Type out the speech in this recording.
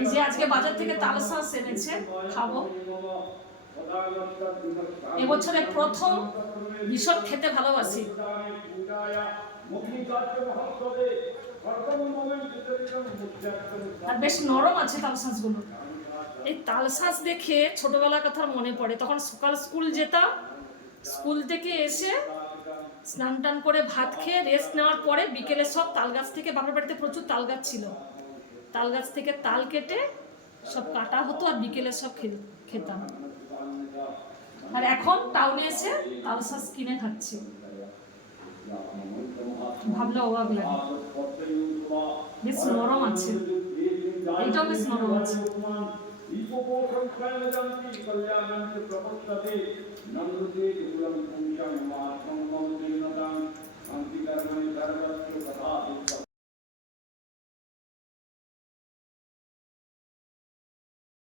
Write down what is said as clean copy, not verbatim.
এই যে আজকে বাজার থেকে তালশাঁস এনেছে, খাবো। এবছরে প্রথম ভীষণ খেতে ভালোবাসি। আর বেশ নরম আছে তালশাঁস গুলো। এই তালশাঁস দেখে ছোটবেলার কথা মনে পড়ে। তখন সকাল স্কুল যেতাম, স্কুল থেকে এসে স্নান টান করে ভাত খেয়ে রেস্ট নেওয়ার পরে বিকেলে সব তাল গাছ থেকে, বাপের বাড়িতে প্রচুর তাল গাছ ছিল, তাল গাছ থেকে তাল কেটে সব কাটা হতো আর বিকেলে সব খেতাম। আর এখন টাউনে এসে তালশাঁস কিনে খাচ্ছি, ভাবলে অবাক লাগে। বেশ নরম আছে, এটাও বেশ নরম আছে।